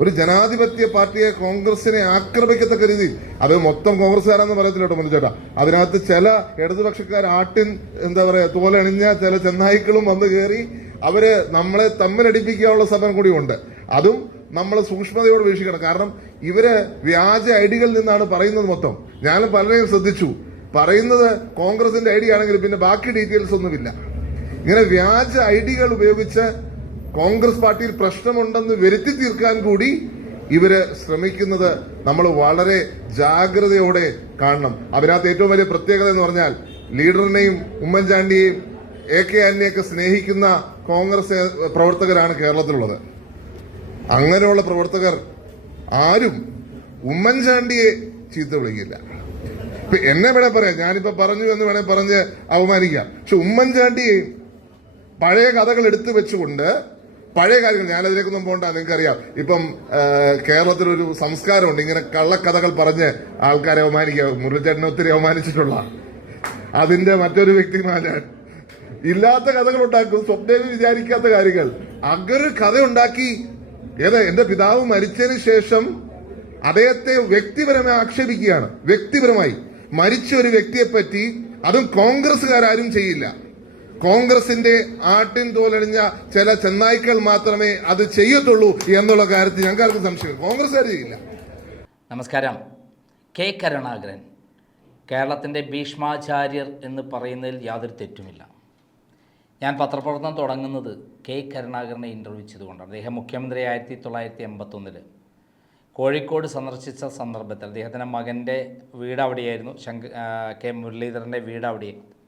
ഒരു ജനാധിപത്യ പാർട്ടിയെ കോൺഗ്രസിനെ ആക്രമിക്കത്തക്ക രീതിയിൽ. അത് മൊത്തം കോൺഗ്രസ്സുകാരാന്ന് പറയത്തില്ല കേട്ടോ അതിനകത്ത് ചില ഇടതുപക്ഷക്കാർ ആട്ടിൻ എന്താ പറയാ തോലണിഞ്ഞ ചില ചെന്നായ്ക്കളും വന്നു കയറി അവർ നമ്മളെ തമ്മിലടിപ്പിക്കാനുള്ള സമയം കൂടിയുണ്ട്. അതും നമ്മൾ സൂക്ഷ്മതയോട് വീക്ഷിക്കണം. കാരണം ഇവർ വ്യാജ ഐഡികളിൽ നിന്നാണ് പറയുന്നത് മൊത്തം. ഞാനും പലരെയും ശ്രദ്ധിച്ചു. പറയുന്നത് കോൺഗ്രസിന്റെ ഐഡി ആണെങ്കിൽ പിന്നെ ബാക്കി ഡീറ്റെയിൽസ് ഒന്നുമില്ല. ഇങ്ങനെ വ്യാജ ഐഡികൾ ഉപയോഗിച്ച് കോൺഗ്രസ് പാർട്ടിയിൽ പ്രശ്നമുണ്ടെന്ന് വരുത്തി തീർക്കാൻ കൂടി ഇവർ ശ്രമിക്കുന്നത് നമ്മൾ വളരെ ജാഗ്രതയോടെ കാണണം. അതിനകത്ത് ഏറ്റവും വലിയ പ്രത്യേകത എന്ന് പറഞ്ഞാൽ ലീഡറിനെയും ഉമ്മൻചാണ്ടിയെയും എ കെ ആന്റണിയൊക്കെ സ്നേഹിക്കുന്ന കോൺഗ്രസ് പ്രവർത്തകരാണ് കേരളത്തിലുള്ളത്. അങ്ങനെയുള്ള പ്രവർത്തകർ ആരും ഉമ്മൻചാണ്ടിയെ ചീത്ത വിളിക്കില്ല. എന്നെ വേണേ പറയാം. ഞാനിപ്പോ പറഞ്ഞു എന്ന് വേണേ പറഞ്ഞ് അവമാനിക്കാം. പക്ഷെ ഉമ്മൻചാണ്ടിയെയും പഴയ കഥകൾ എടുത്തു വെച്ചുകൊണ്ട് പഴയ കാര്യങ്ങൾ ഞാനതിലേക്കൊന്നും പോകണ്ട നിങ്ങൾക്കറിയാം. ഇപ്പം കേരളത്തിലൊരു സംസ്കാരമുണ്ട്. ഇങ്ങനെ കള്ളക്കഥകൾ പറഞ്ഞ് ആൾക്കാരെ അവമാനിക്കുക മുരളിച്ചേട്ടനെ ഒത്തിരി അവമാനിച്ചിട്ടുള്ള അതിന്റെ മറ്റൊരു വ്യക്തിമാണ് ഇല്ലാത്ത കഥകൾ ഉണ്ടാക്കും സ്വപ്നയിൽ വിചാരിക്കാത്ത കാര്യങ്ങൾ. അകര് കഥ ഉണ്ടാക്കി ഏത് എന്റെ പിതാവ് മരിച്ചതിന് ശേഷം അദ്ദേഹത്തെ വ്യക്തിപരമായി ആക്ഷേപിക്കുകയാണ്. വ്യക്തിപരമായി. മരിച്ച ഒരു വ്യക്തിയെ പറ്റി അതും കോൺഗ്രസ്സുകാരും ചെയ്യില്ല. കോൺഗ്രസിന്റെ ആട്ടിൻ തോലണിഞ്ഞ ചില ചെന്നായ്ക്കൾ മാത്രമേ അത് ചെയ്യത്തുള്ളൂ എന്നുള്ള കാര്യത്തിൽ ഞങ്ങൾക്ക് സംശയം കോൺഗ്രസ്സുകാർ ചെയ്യില്ല. നമസ്കാരം. കെ കരുണാകരൻ കേരളത്തിന്റെ ഭീഷ്മാചാര്യർ എന്ന് പറയുന്നതിൽ യാതൊരു തെറ്റുമില്ല. ഞാൻ പത്രപ്രവർത്തനം തുടങ്ങുന്നത് കെ കരുണാകരനെ ഇന്റർവ്യൂ ചെയ്തുകൊണ്ടാണ്. അദ്ദേഹം മുഖ്യമന്ത്രി ആയിരത്തി തൊള്ളായിരത്തി എൺപത്തൊന്നിൽ കോഴിക്കോട് സന്ദർശിച്ച സന്ദർഭത്തിൽ അദ്ദേഹത്തിന്റെ മകന്റെ വീട് അവിടെയായിരുന്നു. ശങ്ക കെ മുരളീധരന്റെ വീട് അവിടെയായിരുന്നു.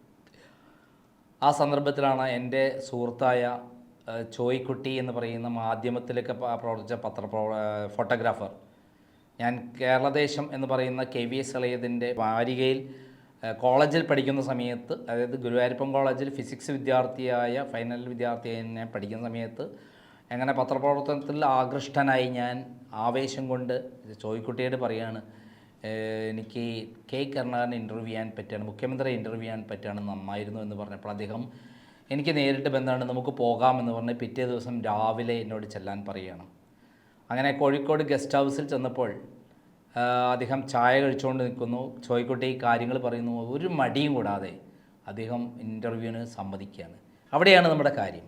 ആ സന്ദർഭത്തിലാണ് എന്റെ സുഹൃത്തായ ചോയ്ക്കുട്ടി എന്ന് പറയുന്ന മാധ്യമത്തിലൊക്കെ പ്രവർത്തിച്ച പത്ര ഫോട്ടോഗ്രാഫർ. ഞാൻ കേരളദേശം എന്ന് പറയുന്ന കെ വി എസ് ഇളയതിന്റെ വാരികയിൽ കോളേജിൽ പഠിക്കുന്ന സമയത്ത് അതായത് ഗുരുവായൂരപ്പം കോളേജിൽ ഫിസിക്സ് വിദ്യാർത്ഥിയായ ഫൈനൽ വിദ്യാർത്ഥിയായി ഞാൻ പഠിക്കുന്ന സമയത്ത് എങ്ങനെ പത്രപ്രവർത്തനത്തിൽ ആകൃഷ്ടനായി ഞാൻ ആവേശം കൊണ്ട് ചോയ്ക്കുട്ടിയോട് പറയാണ് ഏഹ് എനിക്ക് കെ കരുണാകരനെ ഇന്റർവ്യൂ ചെയ്യാൻ പറ്റുകയാണ് മുഖ്യമന്ത്രിയെ ഇന്റർവ്യൂ ചെയ്യാൻ പറ്റുകയാണ് നന്നായിരുന്നു എന്ന് പറഞ്ഞപ്പോൾ അദ്ദേഹം എനിക്ക് നേരിട്ട് ബന്ധമാണ് നമുക്ക് പോകാമെന്ന് പറഞ്ഞ് പിറ്റേ ദിവസം രാവിലെ എന്നോട് ചെല്ലാൻ പറയുകയാണ്. അങ്ങനെ കോഴിക്കോട് ഗസ്റ്റ് ഹൗസിൽ ചെന്നപ്പോൾ അദ്ദേഹം ചായ കഴിച്ചുകൊണ്ട് നിൽക്കുന്നു. ചോയ്ക്കുട്ടി കാര്യങ്ങൾ പറയുന്നു. ഒരു മടിയും കൂടാതെ അദ്ദേഹം ഇന്റർവ്യൂവിന് സമ്മതിക്കുകയാണ്. അവിടെയാണ് നമ്മുടെ കാര്യം.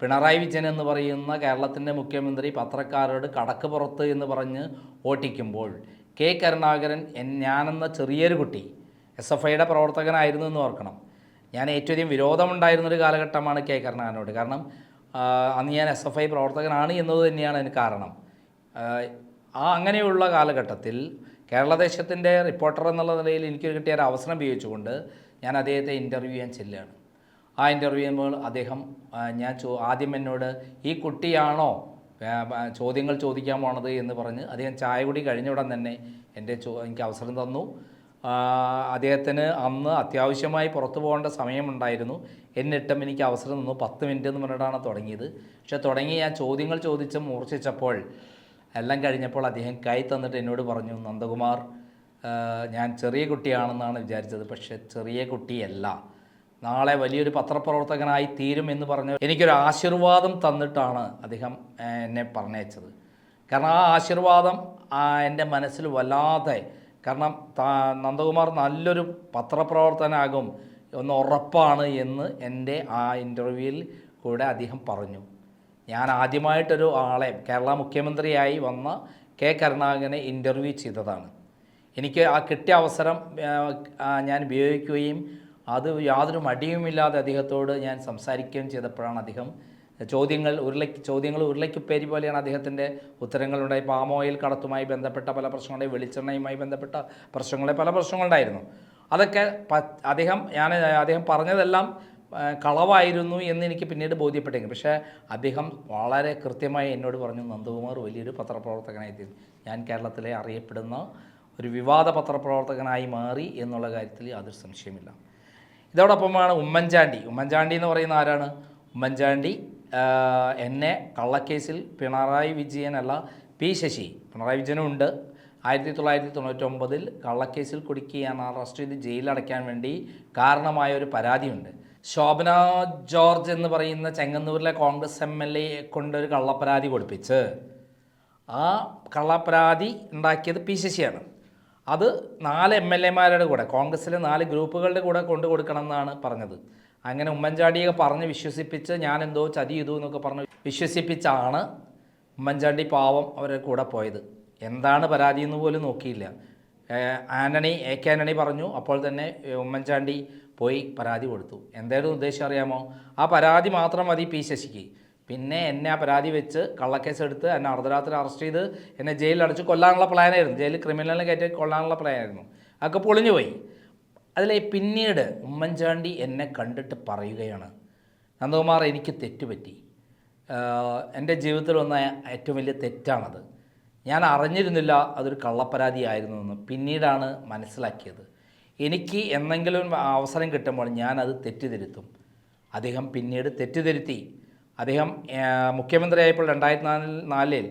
പിണറായി വിജയൻ എന്ന് പറയുന്ന കേരളത്തിന്റെ മുഖ്യമന്ത്രി പത്രക്കാരോട് കടക്ക് പുറത്ത് എന്ന് പറഞ്ഞ് ഓട്ടിക്കുമ്പോൾ കെ കരുണാകരൻ ഞാനെന്ന ചെറിയൊരു കുട്ടി എസ് എഫ് ഐയുടെ പ്രവർത്തകനായിരുന്നു എന്ന് ഓർക്കണം. ഞാൻ ഏറ്റവും അധികം വിരോധമുണ്ടായിരുന്നൊരു കാലഘട്ടമാണ് കെ കരുണാകരനോട്. കാരണം അന്ന് ഞാൻ എസ് എഫ് ഐ പ്രവർത്തകനാണ് എന്നത് തന്നെയാണ് അതിന് കാരണം. ആ, അങ്ങനെയുള്ള കാലഘട്ടത്തിൽ കേരളദേശത്തിന്റെ റിപ്പോർട്ടർ എന്നുള്ള നിലയിൽ എനിക്ക് കിട്ടിയ ഒരു അവസരം ഉപയോഗിച്ചുകൊണ്ട് ഞാൻ അദ്ദേഹത്തെ ഇന്റർവ്യൂ ചെയ്യാൻ ചെല്ലുകയാണ്. ആ ഇന്റർവ്യൂ ചെയ്യുമ്പോൾ അദ്ദേഹം ഞാൻ ആദ്യം എന്നോട് ഈ കുട്ടിയാണോ ചോദ്യങ്ങൾ ചോദിക്കാൻ പോണത് എന്ന് പറഞ്ഞ് അദ്ദേഹം ചായ കുടി കഴിഞ്ഞ ഉടൻ തന്നെ എന്റെ ചോ എനിക്ക് അവസരം തന്നു. അദ്ദേഹത്തിന് അന്ന് അത്യാവശ്യമായി പുറത്തു പോകേണ്ട സമയമുണ്ടായിരുന്നു. എന്നിട്ടും എനിക്ക് അവസരം തന്നു. പത്ത് മിനിറ്റ് എന്ന് പറഞ്ഞിട്ടാണ് തുടങ്ങിയത്. പക്ഷെ തുടങ്ങി ഞാൻ ചോദ്യങ്ങൾ ചോദിച്ച് മൂർച്ഛിച്ചപ്പോൾ എല്ലാം കഴിഞ്ഞപ്പോൾ അദ്ദേഹം കൈ തന്നിട്ട് എന്നോട് പറഞ്ഞു നന്ദകുമാർ ഞാൻ ചെറിയ കുട്ടിയാണെന്നാണ് വിചാരിച്ചത്. പക്ഷേ ചെറിയ കുട്ടിയല്ല. നാളെ വലിയൊരു പത്രപ്രവർത്തകനായി തീരും എന്ന് പറഞ്ഞ് എനിക്കൊരു ആശീർവാദം തന്നിട്ടാണ് അദ്ദേഹം എന്നെ പറഞ്ഞയച്ചത്. കാരണം ആ ആശീർവാദം എന്റെ മനസ്സിൽ വല്ലാതെ കാരണം നന്ദകുമാർ നല്ലൊരു പത്രപ്രവർത്തനാകും ഒന്ന് ഉറപ്പാണ് എന്ന് എന്റെ ആ ഇന്റർവ്യൂവിൽ കൂടെ അദ്ദേഹം പറഞ്ഞു. ഞാൻ ആദ്യമായിട്ടൊരു ആളെ കേരള മുഖ്യമന്ത്രിയായി വന്ന കെ കരുണാകരനെ ഇന്റർവ്യൂ ചെയ്തതാണ്. എനിക്ക് ആ കിട്ടിയ അവസരം ഞാൻ ഉപയോഗിക്കുകയും അത് യാതൊരു മടിയുമില്ലാതെ അദ്ദേഹത്തോട് ഞാൻ സംസാരിക്കുകയും ചെയ്തപ്പോഴാണ് അദ്ദേഹം ചോദ്യങ്ങൾ ഉരുളയ്ക്ക് ചോദ്യങ്ങൾ ഉരുളയ്ക്കുപ്പേരി പോലെയാണ് അദ്ദേഹത്തിന്റെ ഉത്തരങ്ങളുണ്ടായി. പാം ഓയിൽ കടത്തുമായി ബന്ധപ്പെട്ട പല പ്രശ്നങ്ങളെ വെളിച്ചെണ്ണയുമായി ബന്ധപ്പെട്ട പ്രശ്നങ്ങളെ പല പ്രശ്നങ്ങളുണ്ടായിരുന്നു. അതൊക്കെ അദ്ദേഹം ഞാൻ അദ്ദേഹം പറഞ്ഞതെല്ലാം കളവായിരുന്നു എന്ന് എനിക്ക് പിന്നീട് ബോധ്യപ്പെട്ടെങ്കിൽ. പക്ഷേ അദ്ദേഹം വളരെ കൃത്യമായി എന്നോട് പറഞ്ഞു നന്ദകുമാർ വലിയൊരു പത്രപ്രവർത്തകനായി തീർന്നു. ഞാൻ കേരളത്തിലെ അറിയപ്പെടുന്ന ഒരു വിവാദ പത്രപ്രവർത്തകനായി മാറി എന്നുള്ള കാര്യത്തിൽ യാതൊരു സംശയമില്ല ഇതോടൊപ്പമാണ് ഉമ്മൻചാണ്ടി. ഉമ്മൻചാണ്ടി എന്ന് പറയുന്ന ആരാണ്? ഉമ്മൻചാണ്ടി എന്നെ കള്ളക്കേസിൽ പിണറായി വിജയനല്ല പി ശശി. പിണറായി വിജയനും ഉണ്ട്. ആയിരത്തി തൊള്ളായിരത്തി തൊണ്ണൂറ്റൊമ്പതിൽ കള്ളക്കേസിൽ കുടുക്കിയാണ് അറസ്റ്റ് ചെയ്ത് ജയിലിലടയ്ക്കാൻ വേണ്ടി കാരണമായ ഒരു പരാതിയുണ്ട്. ശോഭന ജോർജ് എന്ന് പറയുന്ന ചെങ്ങന്നൂരിലെ കോൺഗ്രസ് എം എൽ എ കൊണ്ടൊരു കള്ളപ്പരാതി കൊടുപ്പിച്ച് ആ കള്ളപ്പരാതി ഉണ്ടാക്കിയത് പി ശശിയാണ്. അത് നാല് എം എൽ എമാരുടെ കൂടെ കോൺഗ്രസിലെ നാല് ഗ്രൂപ്പുകളുടെ കൂടെ കൊണ്ടു കൊടുക്കണം എന്നാണ് പറഞ്ഞത്. അങ്ങനെ ഉമ്മൻചാണ്ടിയെ പറഞ്ഞ് വിശ്വസിപ്പിച്ച് ഞാൻ എന്തോ ചതി ചെയ്തു എന്നൊക്കെ പറഞ്ഞ് വിശ്വസിപ്പിച്ചാണ് ഉമ്മൻചാണ്ടി പാവം അവരുടെ കൂടെ പോയത്. എന്താണ് പരാതി എന്ന് പോലും നോക്കിയില്ല. ആന്റണി എ കെ ആന്റണി പറഞ്ഞു അപ്പോൾ തന്നെ ഉമ്മൻചാണ്ടി പോയി പരാതി കൊടുത്തു. എന്തായിരുന്നു ഉദ്ദേശം അറിയാമോ? ആ പരാതി മാത്രം മതി പി ശശിക്ക്. പിന്നെ എന്നെ ആ പരാതി വെച്ച് കള്ളക്കേസ് എടുത്ത് എന്നെ അർദ്ധരാത്രി അറസ്റ്റ് ചെയ്ത് എന്നെ ജയിലിൽ അടച്ച് കൊല്ലാനുള്ള പ്ലാനായിരുന്നു. ജയിലിൽ ക്രിമിനലിനെ കയറ്റി കൊല്ലാനുള്ള പ്ലാനായിരുന്നു. അതൊക്കെ പൊളിഞ്ഞു പോയി അതിലെ പിന്നീട് ഉമ്മൻചാണ്ടി എന്നെ കണ്ടിട്ട് പറയുകയാണ് നന്ദകുമാർ എനിക്ക് തെറ്റുപറ്റി. പറ്റി എന്റെ ജീവിതത്തിൽ വന്ന ഏറ്റവും വലിയ തെറ്റാണത്. ഞാൻ അറിഞ്ഞിരുന്നില്ല അതൊരു കള്ളപ്പരാതിയായിരുന്നു എന്ന് പിന്നീടാണ് മനസ്സിലാക്കിയത്. എനിക്ക് എന്തെങ്കിലും അവസരം കിട്ടുമ്പോൾ ഞാനത് തെറ്റിതിരുത്തും. അദ്ദേഹം പിന്നീട് തെറ്റിദ്ധരുത്തി അദ്ദേഹം മുഖ്യമന്ത്രിയായപ്പോൾ രണ്ടായിരത്തി നാലിൽ നാലിൽ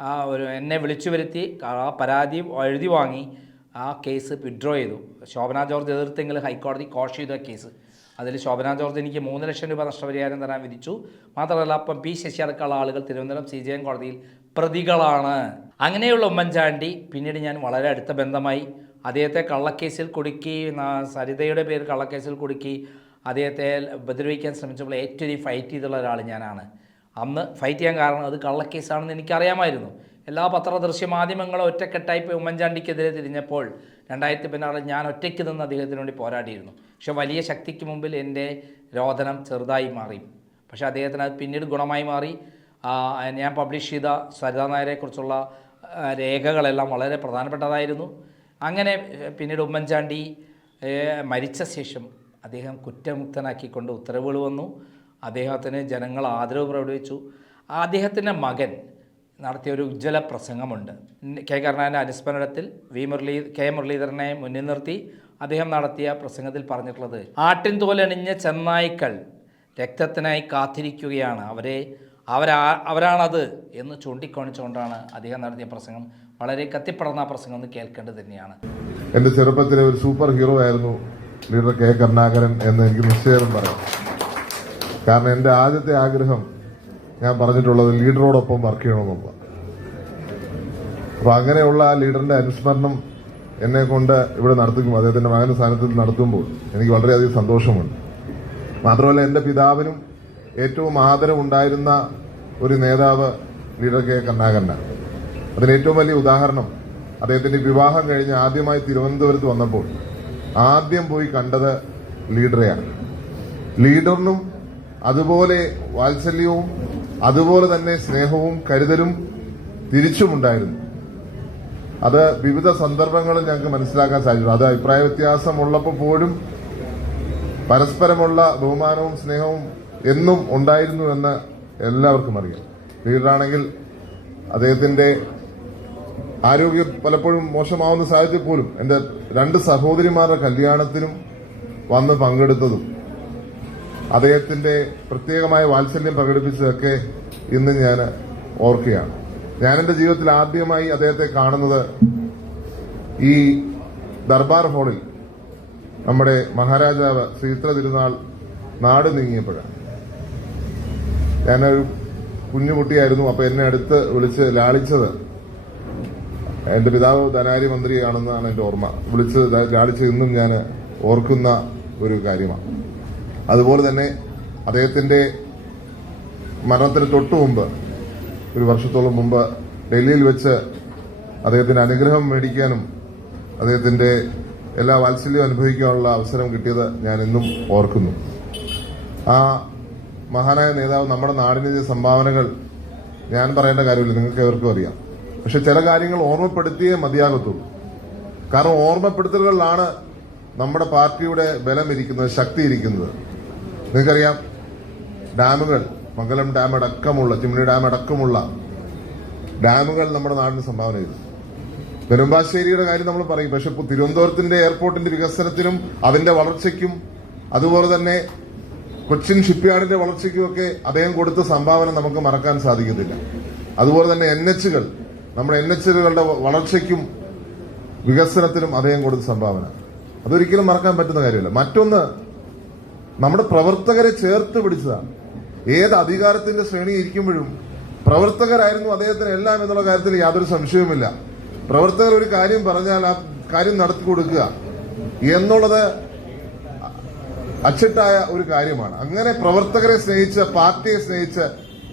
ആ ഒരു എന്നെ വിളിച്ചു വരുത്തി ആ പരാതി എഴുതി വാങ്ങി ആ കേസ് വിഡ്രോ ചെയ്തു. ശോഭന ജോർജ് എതിർത്തെങ്കിൽ ഹൈക്കോടതി കോഷ് ചെയ്ത കേസ്. അതിൽ ശോഭന ജോർജ് എനിക്ക് മൂന്ന് ലക്ഷം രൂപ നഷ്ടപരിഹാരം തരാൻ വിധിച്ചു. മാത്രമല്ല അപ്പം പി ശശി അടക്കമുള്ള ആളുകൾ തിരുവനന്തപുരം സി ജി എം കോടതിയിൽ പ്രതികളാണ്. അങ്ങനെയുള്ള ഉമ്മൻചാണ്ടി പിന്നീട് ഞാൻ വളരെ അടുത്ത ബന്ധമായി. അദ്ദേഹത്തെ കള്ളക്കേസിൽ കുടുക്കി സരിതയുടെ പേര് കള്ളക്കേസിൽ കുടുക്കി അദ്ദേഹത്തെ ഉപദ്രവിക്കാൻ ശ്രമിച്ചപ്പോൾ ഏറ്റവും അധികം ഫൈറ്റ് ചെയ്തുള്ള ഒരാൾ ഞാനാണ്. അന്ന് ഫൈറ്റ് ചെയ്യാൻ കാരണം അത് കള്ളക്കേസാണെന്ന് എനിക്കറിയാമായിരുന്നു. എല്ലാ പത്രദൃശ്യ മാധ്യമങ്ങളും ഒറ്റക്കെട്ടായി പോയി ഉമ്മൻചാണ്ടിക്കെതിരെ തിരിഞ്ഞപ്പോൾ രണ്ടായിരത്തി പതിനാറിൽ ഞാൻ ഒറ്റയ്ക്ക് നിന്ന് അദ്ദേഹത്തിന് വേണ്ടി പോരാടിയിരുന്നു. പക്ഷെ വലിയ ശക്തിക്ക് മുമ്പിൽ എന്റെ രോദനം ചെറുതായി മാറി. പക്ഷേ അദ്ദേഹത്തിന് അത് പിന്നീട് ഗുണമായി മാറി. ഞാൻ പബ്ലിഷ് ചെയ്ത സരിതാ നായരെക്കുറിച്ചുള്ള രേഖകളെല്ലാം വളരെ പ്രധാനപ്പെട്ടതായിരുന്നു. അങ്ങനെ പിന്നീട് ഉമ്മൻചാണ്ടി മരിച്ച ശേഷം അദ്ദേഹം കുറ്റമുക്തനാക്കിക്കൊണ്ട് ഉത്തരവുകൾ വന്നു. അദ്ദേഹത്തിന് ജനങ്ങൾ ആദരവ് പ്രകടിപ്പിച്ചു. അദ്ദേഹത്തിന്റെ മകൻ നടത്തിയ ഒരു ഉജ്ജ്വല പ്രസംഗമുണ്ട്. കെ കരുണാകരന്റെ അനുസ്മരണത്തിൽ വി മുരളീ കെ മുരളീധരനെ മുന്നിൽ നിർത്തി അദ്ദേഹം നടത്തിയ പ്രസംഗത്തിൽ പറഞ്ഞിട്ടുള്ളത് ആട്ടിൻ തോലണിഞ്ഞ ചെന്നായ്ക്കൾ രക്തത്തിനായി കാത്തിരിക്കുകയാണ്. അവരെ അവരാ അവരാണത് എന്ന് ചൂണ്ടിക്കാണിച്ചുകൊണ്ടാണ് അദ്ദേഹം നടത്തിയ പ്രസംഗം. വളരെ കത്തിപ്പടർന്ന പ്രസംഗം ഒന്ന് കേൾക്കേണ്ടത് തന്നെയാണ്. എന്റെ ചെറുപ്പത്തിലെ ഒരു സൂപ്പർ ഹീറോ ആയിരുന്നു ലീഡർ കെ കരുണാകരൻ എന്ന് എനിക്ക് നിശ്ചയം പറയാം. കാരണം എന്റെ ആദ്യത്തെ ആഗ്രഹം ഞാൻ പറഞ്ഞിട്ടുള്ളത് ലീഡറോടൊപ്പം വർക്ക് ചെയ്യണമെന്നുള്ള അപ്പൊ അങ്ങനെയുള്ള ആ ലീഡറിന്റെ അനുസ്മരണം എന്നെ കൊണ്ട് ഇവിടെ നടത്തിക്കും. അദ്ദേഹത്തിന്റെ മകന്റെ സ്ഥാനത്തിൽ നടത്തുമ്പോൾ എനിക്ക് വളരെയധികം സന്തോഷമുണ്ട്. മാത്രമല്ല എന്റെ പിതാവിനും ഏറ്റവും ആദരവുണ്ടായിരുന്ന ഒരു നേതാവ് ലീഡർ കെ കരുണാകരനാണ്. അതിന് ഏറ്റവും വലിയ ഉദാഹരണം അദ്ദേഹത്തിന്റെ വിവാഹം കഴിഞ്ഞ് ആദ്യമായി തിരുവനന്തപുരത്ത് വന്നപ്പോൾ ആദ്യം പോയി കണ്ടത് ലീഡറെയാണ്. ലീഡറിനും അതുപോലെ വാത്സല്യവും അതുപോലെ തന്നെ സ്നേഹവും കരുതലും തിരിച്ചുമുണ്ടായിരുന്നു. അത് വിവിധ സന്ദർഭങ്ങളിൽ ഞങ്ങൾക്ക് മനസ്സിലാക്കാൻ സാധിച്ചു. അത് അഭിപ്രായ വ്യത്യാസം ഉള്ളപ്പോൾ പോലും പരസ്പരമുള്ള ബഹുമാനവും സ്നേഹവും എന്നും ഉണ്ടായിരുന്നു എന്ന് എല്ലാവർക്കും അറിയാം. ലീഡറാണെങ്കിൽ അദ്ദേഹത്തിന്റെ ആരോഗ്യം പലപ്പോഴും മോശമാവുന്ന സാഹചര്യത്തിൽ പോലും എന്റെ രണ്ട് സഹോദരിമാരുടെ കല്യാണത്തിനും വന്ന് പങ്കെടുത്തതും അദ്ദേഹത്തിന്റെ പ്രത്യേകമായ വാത്സല്യം പ്രകടിപ്പിച്ചതൊക്കെ ഇന്ന് ഞാൻ ഓർക്കുകയാണ്. ഞാൻ എന്റെ ജീവിതത്തിൽ ആദ്യമായി അദ്ദേഹത്തെ കാണുന്നത് ഈ ദർബാർ ഹാളിൽ നമ്മുടെ മഹാരാജാവ് ശ്രീത്ര തിരുനാൾ നാട് നീങ്ങിയപ്പോഴാണ്. ഞാനൊരു കുഞ്ഞുകുട്ടിയായിരുന്നു അപ്പൊ എന്നെ അടുത്ത് വിളിച്ച് ലാളിച്ചത് എന്റെ പിതാവ് ധനാര്യ മന്ത്രിയാണെന്നാണ് എന്റെ ഓർമ്മ. വിളിച്ച് ലാളിച്ച് ഇന്നും ഞാൻ ഓർക്കുന്ന ഒരു കാര്യമാണ്. അതുപോലെ തന്നെ അദ്ദേഹത്തിന്റെ മരണത്തിന് തൊട്ടു മുമ്പ് ഒരു വർഷത്തോളം മുമ്പ് ഡൽഹിയിൽ വെച്ച് അദ്ദേഹത്തിന്റെ അനുഗ്രഹം മേടിക്കാനും അദ്ദേഹത്തിന്റെ എല്ലാ വാത്സല്യവും അനുഭവിക്കാനുള്ള അവസരം കിട്ടിയത് ഞാൻ ഇന്നും ഓർക്കുന്നു. ആ മഹാനായ നേതാവ് നമ്മുടെ നാടിന് ചെയ്ത സംഭാവനകൾ ഞാൻ പറയേണ്ട കാര്യമില്ല. നിങ്ങൾക്ക് എവർക്കും അറിയാം. പക്ഷെ ചില കാര്യങ്ങൾ ഓർമ്മപ്പെടുത്തിയേ മതിയാകത്തുള്ളൂ. കാരണം ഓർമ്മപ്പെടുത്തലുകളിലാണ് നമ്മുടെ പാർട്ടിയുടെ ബലം ഇരിക്കുന്നത് ശക്തി ഇരിക്കുന്നത് നിങ്ങൾക്കറിയാം ഡാമുകൾ മംഗലം ഡാം അടക്കമുള്ള ചിമ്മിണി ഡാം അടക്കമുള്ള ഡാമുകൾ നമ്മുടെ നാടിന് സംഭാവന ചെയ്തു. നെടുമ്പാശ്ശേരിയുടെ കാര്യം നമ്മൾ പറയും പക്ഷെ ഇപ്പോൾ തിരുവനന്തപുരത്തിന്റെ എയർപോർട്ടിന്റെ വികസനത്തിനും അതിന്റെ വളർച്ചയ്ക്കും അതുപോലെ തന്നെ കൊച്ചിൻ ഷിപ്പ്യാർഡിന്റെ വളർച്ചയ്ക്കും ഒക്കെ അദ്ദേഹം കൊടുത്ത സംഭാവന നമുക്ക് മറക്കാൻ സാധിക്കത്തില്ല. അതുപോലെ തന്നെ എൻ എച്ചുകൾ നമ്മുടെ എൻ എച്ച് എച്ചുകളുടെ വളർച്ചയ്ക്കും വികസനത്തിനും അദ്ദേഹം കൊടുത്ത സംഭാവന. അതൊരിക്കലും മറക്കാൻ പറ്റുന്ന കാര്യമല്ല. മറ്റൊന്ന് നമ്മുടെ പ്രവർത്തകരെ ചേർത്ത് പിടിച്ചതാണ് ഏത് അധികാരത്തിന്റെ ശ്രേണി ഇരിക്കുമ്പോഴും പ്രവർത്തകരായിരുന്നു അദ്ദേഹത്തിന് എല്ലാം എന്നുള്ള കാര്യത്തിൽ യാതൊരു സംശയവുമില്ല. പ്രവർത്തകർ ഒരു കാര്യം പറഞ്ഞാൽ ആ കാര്യം നടത്തി കൊടുക്കുക എന്നുള്ളത് അച്ചിട്ടായ ഒരു കാര്യമാണ്. അങ്ങനെ പ്രവർത്തകരെ സ്നേഹിച്ച പാർട്ടിയെ സ്നേഹിച്ച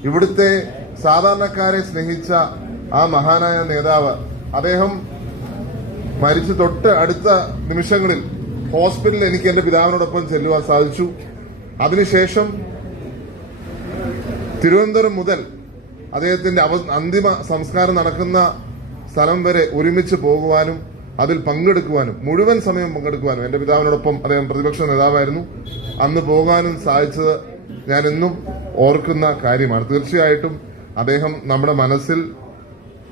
ഇവിടുത്തെ സാധാരണക്കാരെ സ്നേഹിച്ച ആ മഹാനായ നേതാവ് അദ്ദേഹം മരിച്ചു തൊട്ട് അടുത്ത നിമിഷങ്ങളിൽ ഹോസ്പിറ്റലിൽ എനിക്ക് എന്റെ പിതാവിനോടൊപ്പം ചെല്ലുവാൻ സാധിച്ചു. അതിനുശേഷം തിരുവനന്തപുരം മുതൽ അദ്ദേഹത്തിന്റെ അന്തിമ സംസ്കാരം നടക്കുന്ന സ്ഥലം വരെ ഒരുമിച്ച് പോകുവാനും അതിൽ പങ്കെടുക്കുവാനും മുഴുവൻ സമയം പങ്കെടുക്കുവാനും എന്റെ പിതാവിനോടൊപ്പം അദ്ദേഹം പ്രതിപക്ഷ നേതാവായിരുന്നു. അന്ന് പോകാനും സാധിച്ചത് ഞാൻ എന്നും ഓർക്കുന്ന കാര്യമാണ്. തീർച്ചയായിട്ടും അദ്ദേഹം നമ്മുടെ മനസ്സിൽ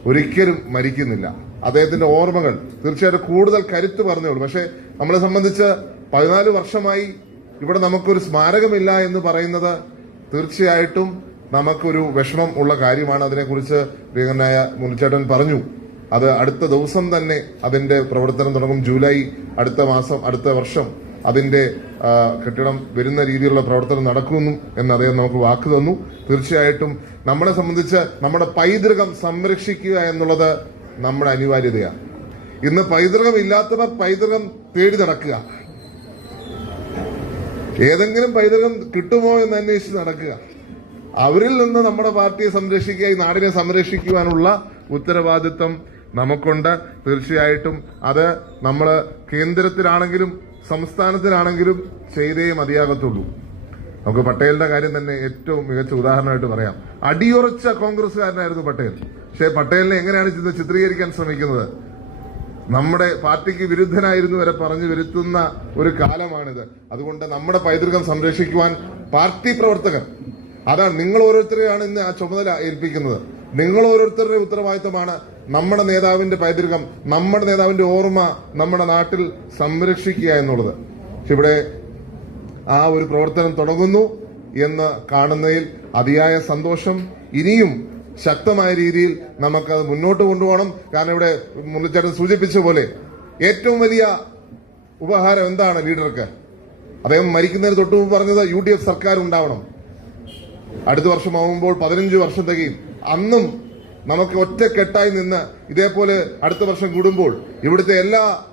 ഒരിക്കലും മരിക്കുന്നില്ല. അദ്ദേഹത്തിന്റെ ഓർമ്മകൾ തീർച്ചയായിട്ടും കൂടുതൽ കരുത്ത് പറഞ്ഞോളൂ പക്ഷെ നമ്മളെ സംബന്ധിച്ച് പതിനാല് വർഷമായി ഇവിടെ നമുക്കൊരു സ്മാരകമില്ല എന്ന് പറയുന്നത് തീർച്ചയായിട്ടും നമുക്കൊരു വിഷമം ഉള്ള കാര്യമാണ്. അതിനെക്കുറിച്ച് പ്രിയങ്കരനായ മുനിച്ചേട്ടൻ പറഞ്ഞു. അത് അടുത്ത ദിവസം തന്നെ അതിന്റെ പ്രവർത്തനം തുടങ്ങും. ജൂലൈ അടുത്ത മാസം അടുത്ത വർഷം. അതിന്റെ കെട്ടിടം വരുന്ന രീതിയിലുള്ള പ്രവർത്തനം നടക്കുമെന്നും എന്ന് അദ്ദേഹം നമുക്ക് വാക്ക് തന്നു. തീർച്ചയായിട്ടും നമ്മളെ സംബന്ധിച്ച് നമ്മുടെ പൈതൃകം സംരക്ഷിക്കുക എന്നുള്ളത് നമ്മുടെ അനിവാര്യതയാണ്. ഇന്ന് പൈതൃകം ഇല്ലാത്തവർ പൈതൃകം തേടി നടക്കുക. ഏതെങ്കിലും പൈതൃകം കിട്ടുമോ എന്ന് അന്വേഷിച്ച് നടക്കുക. അവരിൽ നിന്ന് നമ്മുടെ പാർട്ടിയെ സംരക്ഷിക്കുക ഈ നാടിനെ സംരക്ഷിക്കുവാനുള്ള ഉത്തരവാദിത്വം നമുക്കുണ്ട്. തീർച്ചയായിട്ടും അത് നമ്മൾ കേന്ദ്രത്തിലാണെങ്കിലും സംസ്ഥാനത്തിലാണെങ്കിലും ചെയ്തേ മതിയാകത്തുള്ളൂ. നമുക്ക് പട്ടേലിന്റെ കാര്യം തന്നെ ഏറ്റവും മികച്ച ഉദാഹരണമായിട്ട് പറയാം. അടിയുറച്ച കോൺഗ്രസ്സുകാരനായിരുന്നു പട്ടേൽ. പക്ഷേ പട്ടേലിനെ എങ്ങനെയാണ് ചിന്ത ചിത്രീകരിക്കാൻ ശ്രമിക്കുന്നത്? നമ്മുടെ പാർട്ടിക്ക് വിരുദ്ധനായിരുന്നു വരെ പറഞ്ഞു വരുത്തുന്ന ഒരു കാലമാണിത്. അതുകൊണ്ട് നമ്മുടെ പൈതൃകം സംരക്ഷിക്കുവാൻ പാർട്ടി പ്രവർത്തകർ അതാണ് നിങ്ങൾ ഓരോരുത്തരെയാണ് ഇന്ന് ആ ചുമതല ഏൽപ്പിക്കുന്നത്. നിങ്ങൾ ഓരോരുത്തരുടെ ഉത്തരവാദിത്തമാണ് നമ്മുടെ നേതാവിന്റെ പൈതൃകം നമ്മുടെ നേതാവിന്റെ ഓർമ്മ നമ്മുടെ നാട്ടിൽ സംരക്ഷിക്കുക എന്നുള്ളത്. ഇവിടെ ആ ഒരു പ്രവർത്തനം തുടങ്ങുന്നു എന്ന് കാണുന്നതിൽ അതിയായ സന്തോഷം. ഇനിയും ശക്തമായ രീതിയിൽ നമുക്കത് മുന്നോട്ട് കൊണ്ടുപോകണം. കാരണം ഇവിടെ മുരളിച്ചേട്ടൻ സൂചിപ്പിച്ച പോലെ ഏറ്റവും വലിയ ഉപഹാരം എന്താണ് ലീഡർക്ക്? അദ്ദേഹം മരിക്കുന്നതിന് തൊട്ടു പറഞ്ഞത് യു ഡി എഫ് സർക്കാർ ഉണ്ടാവണം. അടുത്ത വർഷമാവുമ്പോൾ പതിനഞ്ച് വർഷം തികയും അന്നും നമുക്ക് ഒറ്റക്കെട്ടായി നിന്ന് ഇതേപോലെ അടുത്ത വർഷം കൂടുമ്പോൾ ഇവിടുത്തെ എല്ലാ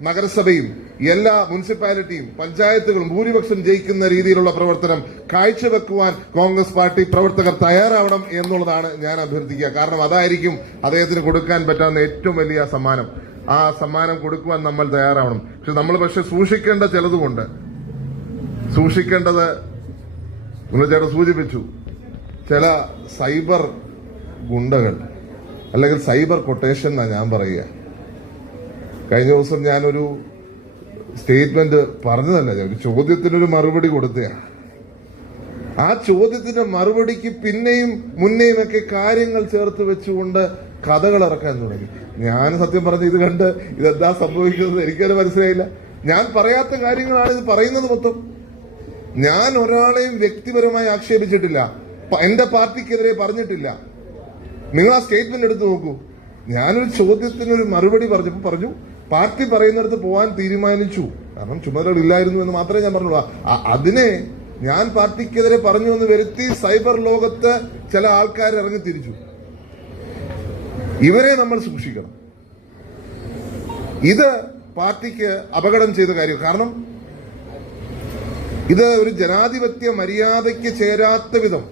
നഗരസഭയും എല്ലാ മുനിസിപ്പാലിറ്റിയും പഞ്ചായത്തുകളും ഭൂരിപക്ഷം ജയിക്കുന്ന രീതിയിലുള്ള പ്രവർത്തനം കാഴ്ചവെക്കുവാൻ കോൺഗ്രസ് പാർട്ടി പ്രവർത്തകർ തയ്യാറാവണം എന്നുള്ളതാണ് ഞാൻ അഭ്യർത്ഥിക്കുക. കാരണം അതായിരിക്കും അദ്ദേഹത്തിന് കൊടുക്കാൻ പറ്റാവുന്ന ഏറ്റവും വലിയ സമ്മാനം. ആ സമ്മാനം കൊടുക്കുവാൻ നമ്മൾ തയ്യാറാവണം. പക്ഷെ നമ്മൾ പക്ഷെ സൂക്ഷിക്കേണ്ട ചിലതുകൊണ്ട് സൂക്ഷിക്കേണ്ടത് ചേട്ടൻ സൂചിപ്പിച്ചു ചില സൈബർ ഗുണ്ടകൾ അല്ലെങ്കിൽ സൈബർ കൊട്ടേഷൻ എന്നാ ഞാൻ പറയുക. കഴിഞ്ഞ ദിവസം ഞാനൊരു സ്റ്റേറ്റ്മെന്റ് പറഞ്ഞതല്ല ഒരു ചോദ്യത്തിനൊരു മറുപടി കൊടുത്തയാണ് ആ ചോദ്യത്തിന്റെ മറുപടിക്ക് പിന്നെയും മുന്നേയും ഒക്കെ കാര്യങ്ങൾ ചേർത്ത് വെച്ചുകൊണ്ട് കഥകൾ ഇറക്കാൻ തുടങ്ങി. ഞാൻ സത്യം പറഞ്ഞ ഇത് കണ്ട് ഇതെന്താ സംഭവിക്കുന്നത് എനിക്കത് മനസ്സിലായില്ല. ഞാൻ പറയാത്ത കാര്യങ്ങളാണ് ഇത് പറയുന്നത് മൊത്തം. ഞാൻ ഒരാളെയും വ്യക്തിപരമായി ആക്ഷേപിച്ചിട്ടില്ല. എന്റെ പാർട്ടിക്കെതിരെ പറഞ്ഞിട്ടില്ല. നിങ്ങൾ ആ സ്റ്റേറ്റ്മെന്റ് എടുത്ത് നോക്കൂ. ഞാനൊരു ചോദ്യത്തിന് ഒരു മറുപടി പറഞ്ഞപ്പോൾ പറഞ്ഞു പാർട്ടി പറയുന്നിടത്ത് പോകാൻ തീരുമാനിച്ചു. കാരണം ചുമതലകൾ ഇല്ലായിരുന്നു എന്ന് മാത്രമേ ഞാൻ പറഞ്ഞുള്ളൂ. അതിനെ ഞാൻ പാർട്ടിക്കെതിരെ പറഞ്ഞു എന്ന് വരുത്തി സൈബർ ലോകത്ത് ചില ആൾക്കാർ ഇറങ്ങി തിരിച്ചു. ഇവരെ നമ്മൾ സൂക്ഷിക്കണം. ഇത് പാർട്ടിക്ക് അപകടം ചെയ്ത കാര്യം. കാരണം ഇത് ഒരു ജനാധിപത്യ മര്യാദയ്ക്ക് ചേരാത്ത വിധം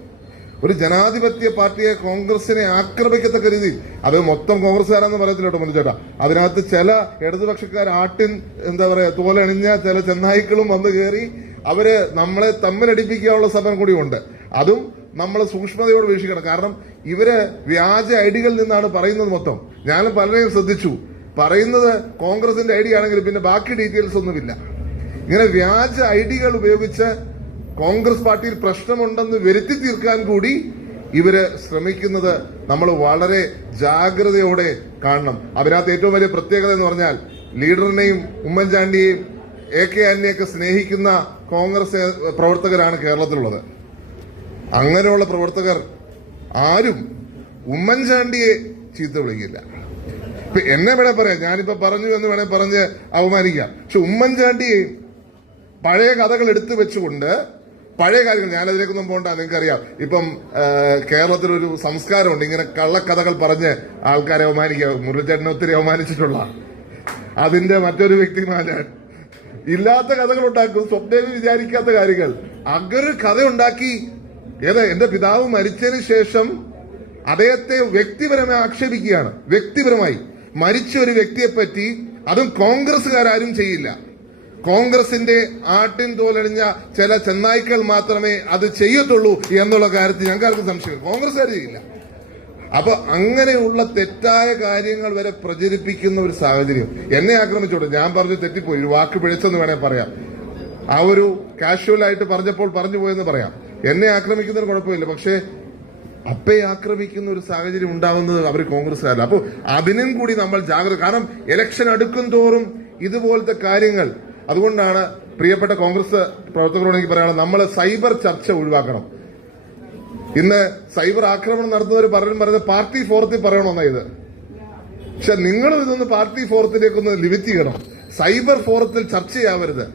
ഒരു ജനാധിപത്യ പാർട്ടിയെ കോൺഗ്രസിനെ ആക്രമിക്കത്തക്ക രീതിയിൽ. അത് മൊത്തം കോൺഗ്രസ്സുകാരെന്ന് പറയത്തില്ലോട്ടോ മുനിച്ചേട്ടാ. അതിനകത്ത് ചില ഇടതുപക്ഷക്കാർ ആട്ടിൻ എന്താ പറയാ തോലണിഞ്ഞ ചില ചെന്നായ്ക്കളും വന്നു കയറി അവർ നമ്മളെ തമ്മിലടിപ്പിക്കാനുള്ള സമയം കൂടിയുണ്ട്. അതും നമ്മൾ സൂക്ഷ്മതയോട് വീക്ഷിക്കണം. കാരണം ഇവർ വ്യാജ ഐഡികളിൽ നിന്നാണ് പറയുന്നത് മൊത്തം. ഞാൻ പലരെയും ശ്രദ്ധിച്ചു. പറയുന്നത് കോൺഗ്രസിന്റെ ഐഡി ആണെങ്കിൽ പിന്നെ ബാക്കി ഡീറ്റെയിൽസ് ഒന്നുമില്ല. ഇങ്ങനെ വ്യാജ ഐഡികൾ ഉപയോഗിച്ച് കോൺഗ്രസ് പാർട്ടിയിൽ പ്രശ്നമുണ്ടെന്ന് വരുത്തി തീർക്കാൻ കൂടി ഇവർ ശ്രമിക്കുന്നത് നമ്മൾ വളരെ ജാഗ്രതയോടെ കാണണം. അതിനകത്ത് ഏറ്റവും വലിയ പ്രത്യേകത എന്ന് പറഞ്ഞാൽ ലീഡറിനെയും ഉമ്മൻചാണ്ടിയെയും എ കെ ആന്റണിയൊക്കെ സ്നേഹിക്കുന്ന കോൺഗ്രസ് പ്രവർത്തകരാണ് കേരളത്തിലുള്ളത്. അങ്ങനെയുള്ള പ്രവർത്തകർ ആരും ഉമ്മൻചാണ്ടിയെ ചീത്ത വിളിക്കില്ല. ഇപ്പൊ എന്നെ വേണേ പറയാം. ഞാനിപ്പോ പറഞ്ഞു എന്ന് വേണേ പറഞ്ഞ് അവമാനിക്കാം. പക്ഷെ ഉമ്മൻചാണ്ടിയെയും പഴയ കഥകൾ എടുത്തു വെച്ചുകൊണ്ട് പഴയ കാര്യങ്ങൾ ഞാനതിലേക്കൊന്നും പോകണ്ട നിങ്ങൾക്കറിയാം. ഇപ്പം കേരളത്തിലൊരു സംസ്കാരമുണ്ട്. ഇങ്ങനെ കള്ളക്കഥകൾ പറഞ്ഞ് ആൾക്കാരെ അവമാനിക്കുക മുരളിച്ചേട്ടനെ ഒത്തിരി അവമാനിച്ചിട്ടുള്ള അതിന്റെ മറ്റൊരു വ്യക്തിമാണ് ഞാൻ. ഇല്ലാത്ത കഥകൾ ഉണ്ടാക്കും സ്വപ്നയിൽ വിചാരിക്കാത്ത കാര്യങ്ങൾ. ഒരു കഥ ഉണ്ടാക്കി ഏത് എന്റെ പിതാവ് മരിച്ചതിന് ശേഷം അദ്ദേഹത്തെ വ്യക്തിപരമായി ആക്ഷേപിക്കുകയാണ്. വ്യക്തിപരമായി. മരിച്ച ഒരു വ്യക്തിയെ പറ്റി അതും കോൺഗ്രസ്സുകാരും ചെയ്യില്ല. കോൺഗ്രസിന്റെ ആട്ടിൻ തോലണിഞ്ഞ ചില ചെന്നായ്ക്കൾ മാത്രമേ അത് ചെയ്യത്തുള്ളൂ എന്നുള്ള കാര്യത്തിൽ ഞങ്ങൾക്ക് സംശയം കോൺഗ്രസ്സുകാർ ചെയ്യില്ല. അപ്പൊ അങ്ങനെയുള്ള തെറ്റായ കാര്യങ്ങൾ വരെ പ്രചരിപ്പിക്കുന്ന ഒരു സാഹചര്യം. എന്നെ ആക്രമിച്ചോട്ടെ. ഞാൻ പറഞ്ഞു തെറ്റിപ്പോയി. ഒരു വാക്ക് പിഴച്ചെന്ന് വേണേ പറയാം. ആ ഒരു കാഷ്വൽ ആയിട്ട് പറഞ്ഞപ്പോൾ പറഞ്ഞു പോയെന്ന് പറയാം. എന്നെ ആക്രമിക്കുന്നതിന് കുഴപ്പമില്ല. പക്ഷേ അപ്പയെ ആക്രമിക്കുന്ന ഒരു സാഹചര്യം ഉണ്ടാവുന്നത് അവർ കോൺഗ്രസ്സുകാരല്ല. അപ്പോൾ അതിനും കൂടി നമ്മൾ ജാഗ്രത. കാരണം ഇലക്ഷൻ അടുക്കും തോറും ഇതുപോലത്തെ കാര്യങ്ങൾ അതുകൊണ്ടാണ് പ്രിയപ്പെട്ട കോൺഗ്രസ് പ്രവർത്തകരോട് എനിക്ക് പറയാനുള്ളത് നമ്മൾ സൈബർ ചർച്ച ഒഴിവാക്കണം. ഇന്ന് സൈബർ ആക്രമണം നടത്തുന്നവർ പലരും പറയുന്നത് പാർട്ടി ഫോറത്തിൽ പറയണമെന്ന ഇത്? പക്ഷെ നിങ്ങൾ ഇതൊന്ന് പാർട്ടി ഫോറത്തിലേക്കൊന്ന് ലിമിറ്റ് ചെയ്യണം സൈബർ ഫോറത്തിൽ ചർച്ചയാവരുത്.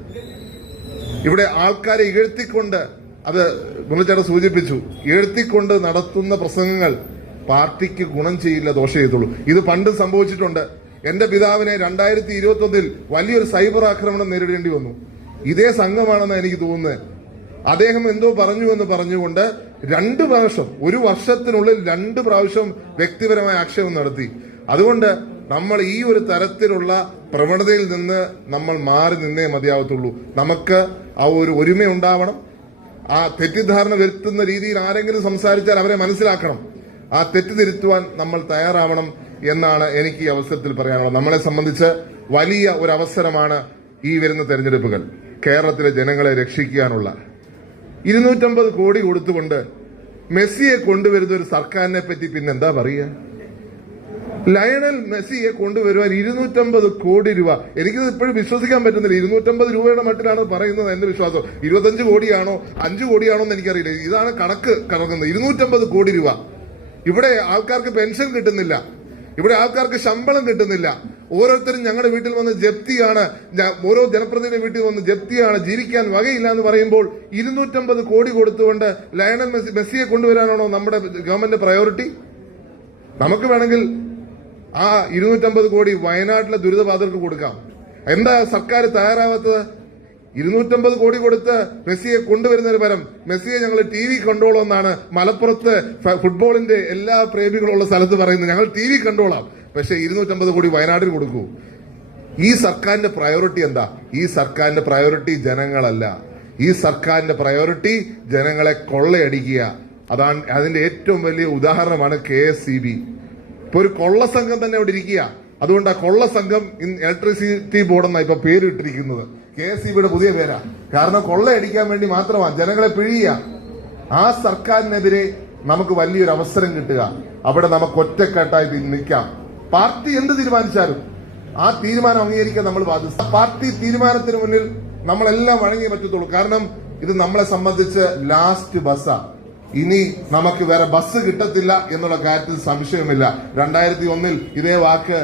ഇവിടെ ആൾക്കാരെ ഇകഴ്ത്തിക്കൊണ്ട് അത് മുരളിച്ചേട്ടൻ സൂചിപ്പിച്ചു ഇകഴ്ത്തിക്കൊണ്ട് നടത്തുന്ന പ്രസംഗങ്ങൾ പാർട്ടിക്ക് ഗുണം ചെയ്യില്ല ദോഷം ചെയ്തുള്ളൂ ഇത് പണ്ട് സംഭവിച്ചിട്ടുണ്ട്. എന്റെ പിതാവിനെ രണ്ടായിരത്തി ഇരുപത്തി ഒന്നിൽ വലിയൊരു സൈബർ ആക്രമണം നേരിടേണ്ടി വന്നു. ഇതേ സംഘമാണെന്ന് എനിക്ക് തോന്നുന്നത്. അദ്ദേഹം എന്തോ പറഞ്ഞു എന്ന് പറഞ്ഞുകൊണ്ട് രണ്ട് പ്രാവശ്യം ഒരു വർഷത്തിനുള്ളിൽ രണ്ട് പ്രാവശ്യം വ്യക്തിപരമായ ആക്ഷേപം നടത്തി. അതുകൊണ്ട് നമ്മൾ ഈ ഒരു തരത്തിലുള്ള പ്രവണതയിൽ നിന്ന് നമ്മൾ മാറി നിന്നേ മതിയാവത്തുള്ളൂ. നമുക്ക് ആ ഒരു ഒരുമ ഉണ്ടാവണം. ആ തെറ്റിദ്ധാരണ വരുത്തുന്ന രീതിയിൽ ആരെങ്കിലും സംസാരിച്ചാൽ അവരെ മനസ്സിലാക്കണം. ആ തെറ്റ് നമ്മൾ തയ്യാറാവണം. എന്നാണ് എനിക്ക് ഈ അവസരത്തിൽ പറയാനുള്ളത്. നമ്മളെ സംബന്ധിച്ച് വലിയ ഒരു അവസരമാണ് ഈ വരുന്ന തെരഞ്ഞെടുപ്പുകൾ. കേരളത്തിലെ ജനങ്ങളെ രക്ഷിക്കാനുള്ള. ഇരുന്നൂറ്റമ്പത് കോടി കൊടുത്തുകൊണ്ട് മെസ്സിയെ കൊണ്ടുവരുന്ന ഒരു സർക്കാരിനെ പറ്റി പിന്നെ എന്താ പറയുക ലയണൽ മെസ്സിയെ കൊണ്ടുവരുവാൻ ഇരുന്നൂറ്റമ്പത് കോടി രൂപ. എനിക്കിത് ഇപ്പോഴും വിശ്വസിക്കാൻ പറ്റുന്നില്ല. ഇരുന്നൂറ്റമ്പത് രൂപയുടെ മട്ടിലാണ് പറയുന്നത് എന്റെ വിശ്വാസം. ഇരുപത്തഞ്ച് കോടിയാണോ അഞ്ചു കോടിയാണോ എന്ന് എനിക്കറിയില്ല. ഇതാണ് കണക്ക് കണക്കുന്നത് ഇരുന്നൂറ്റമ്പത് കോടി രൂപ. ഇവിടെ ആൾക്കാർക്ക് പെൻഷൻ കിട്ടുന്നില്ല. ഇവിടെ ആൾക്കാർക്ക് ശമ്പളം കിട്ടുന്നില്ല. ഓരോരുത്തരും ഞങ്ങളുടെ വീട്ടിൽ വന്ന് ജപ്തിയാണ് ഓരോ ജനപ്രതിനിധി വീട്ടിൽ വന്ന് ജപ്തിയാണ് ജീവിക്കാൻ വകയില്ല എന്ന് പറയുമ്പോൾ ഇരുന്നൂറ്റമ്പത് കോടി കൊടുത്തുകൊണ്ട് ലയണൽ മെസ്സി മെസ്സിയെ കൊണ്ടുവരാനാണോ നമ്മുടെ ഗവൺമെന്റ് പ്രയോറിറ്റി നമുക്ക് വേണമെങ്കിൽ ആ ഇരുന്നൂറ്റമ്പത് കോടി വയനാട്ടിലെ ദുരിതബാധിതർക്ക് കൊടുക്കാം. എന്താ സർക്കാർ തയ്യാറാവാത്തത്? ഇരുന്നൂറ്റമ്പത് കോടി കൊടുത്ത് മെസ്സിയെ കൊണ്ടുവരുന്നതിന് പരം. മെസ്സിയെ ഞങ്ങൾ ടി വി കണ്ടോളാം മലപ്പുറത്ത് ഫുട്ബോളിന്റെ എല്ലാ പ്രേമികളുള്ള സ്ഥലത്ത് പറയുന്നത്. ഞങ്ങൾ ടി വി കണ്ടോളാം. പക്ഷേ ഇരുന്നൂറ്റമ്പത് കോടി വയനാട്ടിൽ കൊടുക്കൂ. ഈ സർക്കാരിന്റെ പ്രയോറിറ്റി എന്താ? ഈ സർക്കാരിന്റെ പ്രയോറിറ്റി ജനങ്ങളല്ല. ഈ സർക്കാരിന്റെ പ്രയോറിറ്റി ജനങ്ങളെ കൊള്ളയടിക്കുക. അതാണ് അതിന്റെ ഏറ്റവും വലിയ ഉദാഹരണമാണ് കെ എസ് സി ബി. ഇപ്പൊ ഒരു കൊള്ള സംഘം തന്നെ അവിടെ ഇരിക്കുക. അതുകൊണ്ട് ആ കൊള്ള സംഘം ഇലക്ട്രിസിറ്റി ബോർഡ് എന്നാണ് ഇപ്പൊ പേര് ഇട്ടിരിക്കുന്നത് കെ എസ് സി ബിയുടെ പുതിയ പേരാ. കാരണം കൊള്ളയടിക്കാൻ വേണ്ടി മാത്രമാണ് ജനങ്ങളെ പിഴിയ ആ സർക്കാരിനെതിരെ നമുക്ക് വലിയൊരു അവസരം കിട്ടുക. അവിടെ നമുക്ക് ഒറ്റക്കെട്ടായി നിൽക്കാം. പാർട്ടി എന്ത് തീരുമാനിച്ചാലും ആ തീരുമാനം അംഗീകരിക്കാൻ നമ്മൾ ബാധിച്ചു പാർട്ടി തീരുമാനത്തിന് മുന്നിൽ നമ്മളെല്ലാം വഴങ്ങി പറ്റത്തുള്ളൂ. കാരണം ഇത് നമ്മളെ സംബന്ധിച്ച് ലാസ്റ്റ് ബസ്സാ ഇനി നമുക്ക് വേറെ ബസ് കിട്ടത്തില്ല എന്നുള്ള കാര്യത്തിൽ സംശയമില്ല രണ്ടായിരത്തി ഒന്നിൽ ഇതേ വാക്ക്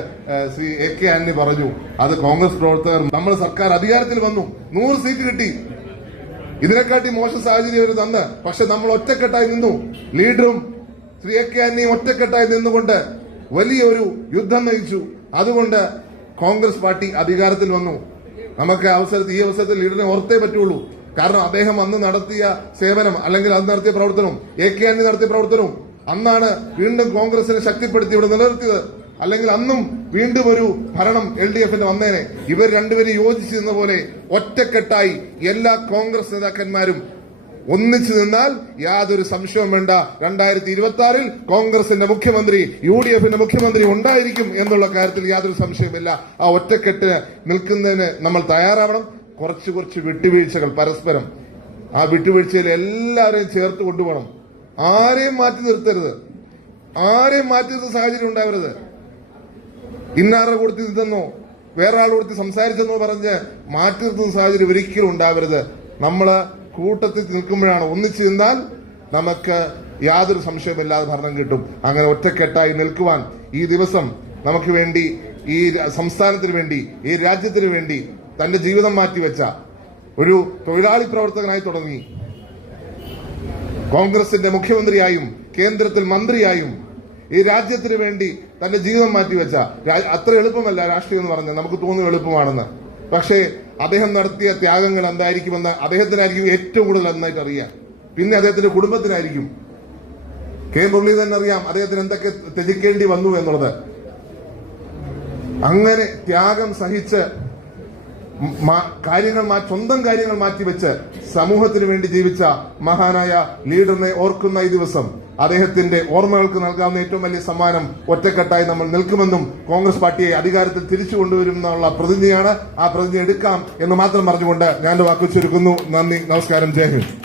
ശ്രീ എ കെ ആന്റണി പറഞ്ഞു. അത് കോൺഗ്രസ് പ്രവർത്തകർ നമ്മൾ സർക്കാർ അധികാരത്തിൽ വന്നു. നൂറ് സീറ്റ് കിട്ടി. ഇതിനെക്കാട്ടി മോശ സാഹചര്യം അവർ തന്ന്. പക്ഷെ നമ്മൾ ഒറ്റക്കെട്ടായി നിന്നു. ലീഡറും ശ്രീ എ കെ ആന്റണിയും ഒറ്റക്കെട്ടായി നിന്നുകൊണ്ട് വലിയൊരു യുദ്ധം നയിച്ചു. അതുകൊണ്ട് കോൺഗ്രസ് പാർട്ടി അധികാരത്തിൽ വന്നു. നമുക്ക് അവസരത്തിൽ ഈ അവസരത്തിൽ ലീഡറിനെ ഓർത്തേ പറ്റുള്ളൂ. കാരണം അദ്ദേഹം അന്ന് നടത്തിയ സേവനം അല്ലെങ്കിൽ അന്ന് നടത്തിയ പ്രവർത്തനവും എ കെ ആന്റണി നടത്തിയ പ്രവർത്തനവും അന്നാണ് വീണ്ടും കോൺഗ്രസിനെ ശക്തിപ്പെടുത്തി ഇവിടെ നിലനിർത്തിയത്. അല്ലെങ്കിൽ അന്നും വീണ്ടും ഒരു ഭരണം എൽ ഡി എഫിന് വന്നേനെ ഇവർ രണ്ടുപേരും യോജിച്ചു നിന്ന പോലെ ഒറ്റക്കെട്ടായി എല്ലാ കോൺഗ്രസ് നേതാക്കന്മാരും ഒന്നിച്ചു നിന്നാൽ യാതൊരു സംശയവും വേണ്ട. രണ്ടായിരത്തി ഇരുപത്തി ആറിൽ കോൺഗ്രസിന്റെ മുഖ്യമന്ത്രി യു ഡി എഫിന്റെ മുഖ്യമന്ത്രി ഉണ്ടായിരിക്കും എന്നുള്ള കാര്യത്തിൽ യാതൊരു സംശയമില്ല ആ ഒറ്റക്കെട്ടിന് നിൽക്കുന്നതിന് നമ്മൾ തയ്യാറാവണം. കുറച്ച് കുറച്ച് വിട്ടുവീഴ്ചകൾ പരസ്പരം. ആ വിട്ടുവീഴ്ചയിൽ എല്ലാവരെയും ചേർത്ത് കൊണ്ടുപോകണം. ആരെയും മാറ്റി നിർത്തരുത്. ആരെയും മാറ്റി നിർത്തുന്ന സാഹചര്യം ഉണ്ടാവരുത്. ഇന്നാരുടെ കൊടുത്ത് ഇതെന്നോ വേറെ ആൾ കൊടുത്ത് സംസാരിച്ചെന്നോ പറഞ്ഞ് മാറ്റി നിർത്തുന്ന സാഹചര്യം ഒരിക്കലും ഉണ്ടാവരുത്. നമ്മൾ കൂട്ടത്തിൽ നിൽക്കുമ്പോഴാണ് ഒന്നിച്ചു നിന്നാൽ നമുക്ക് യാതൊരു സംശയമില്ലാതെ ഭരണം കിട്ടും. അങ്ങനെ ഒറ്റക്കെട്ടായി നിൽക്കുവാൻ ഈ ദിവസം നമുക്ക് വേണ്ടി ഈ സംസ്ഥാനത്തിന് വേണ്ടി ഈ രാജ്യത്തിന് വേണ്ടി തന്റെ ജീവിതം മാറ്റിവെച്ച ഒരു തൊഴിലാളി പ്രവർത്തകനായി തുടങ്ങി. കോൺഗ്രസിന്റെ മുഖ്യമന്ത്രിയായും കേന്ദ്രത്തിൽ മന്ത്രിയായും ഈ രാജ്യത്തിന് വേണ്ടി തന്റെ ജീവിതം മാറ്റിവെച്ച അത്ര എളുപ്പമല്ല രാഷ്ട്രീയം എന്ന് പറഞ്ഞാൽ. നമുക്ക് തോന്നുന്നു എളുപ്പമാണെന്ന്. പക്ഷേ അദ്ദേഹം നടത്തിയ ത്യാഗങ്ങൾ എന്തായിരിക്കുമെന്ന് അദ്ദേഹത്തിനായിരിക്കും ഏറ്റവും കൂടുതൽ നന്നായിട്ട് അറിയാം പിന്നെ അദ്ദേഹത്തിന്റെ കുടുംബത്തിനായിരിക്കും. കെ തന്നെ അറിയാം അദ്ദേഹത്തിന് എന്തൊക്കെ ത്യജിക്കേണ്ടി വന്നു എന്നുള്ളത്. അങ്ങനെ ത്യാഗം സഹിച്ച് കാര്യങ്ങൾ സ്വന്തം കാര്യങ്ങൾ മാറ്റിവെച്ച് സമൂഹത്തിന് വേണ്ടി ജീവിച്ച മഹാനായ ലീഡറിനെ ഓർക്കുന്ന ഈ ദിവസം അദ്ദേഹത്തിന്റെ ഓർമ്മകൾക്ക് നൽകാവുന്ന ഏറ്റവും വലിയ സമ്മാനം ഒറ്റക്കെട്ടായി നമ്മൾ നിൽക്കുമെന്നും കോൺഗ്രസ് പാർട്ടിയെ അധികാരത്തിൽ തിരിച്ചു കൊണ്ടുവരും എന്നുള്ള പ്രതിജ്ഞയാണ് ആ പ്രതിജ്ഞ എടുക്കാം എന്ന് മാത്രം പറഞ്ഞുകൊണ്ട് ഞാൻ വാക്കു ചുരുക്കുന്നു. നന്ദി. നമസ്കാരം. ജയ് ഹിന്ദ്.